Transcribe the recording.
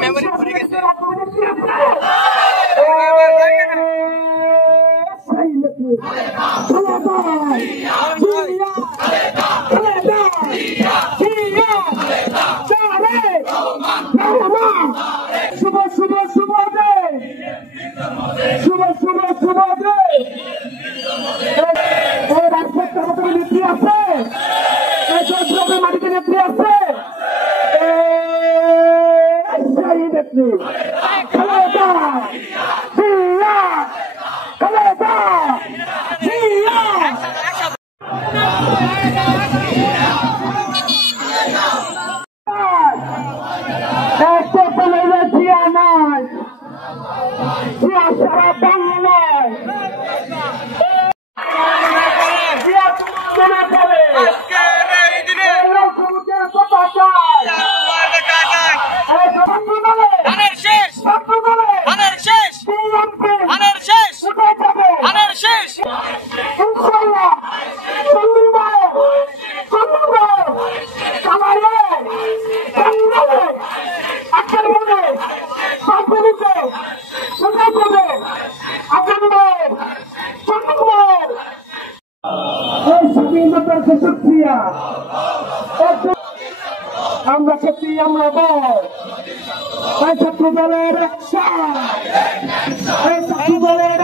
memory ভরে গেছে শুভ শুভ শুভ দে শুভ শুভ শুভ দে এই রাজপথের মতো নেত্রী আছে এই জয়পুরের মাটিতে নেত্রী আছে সেই নেত্রী খালেদা জিয়া খালেদা জিয়া একটা বলে জিয়া নয় জিয়া সারা বাংলায় জিয়া তুমি বলে আমরা সত্যি আমরা বল ছাত্র দলের ছাত্র দলের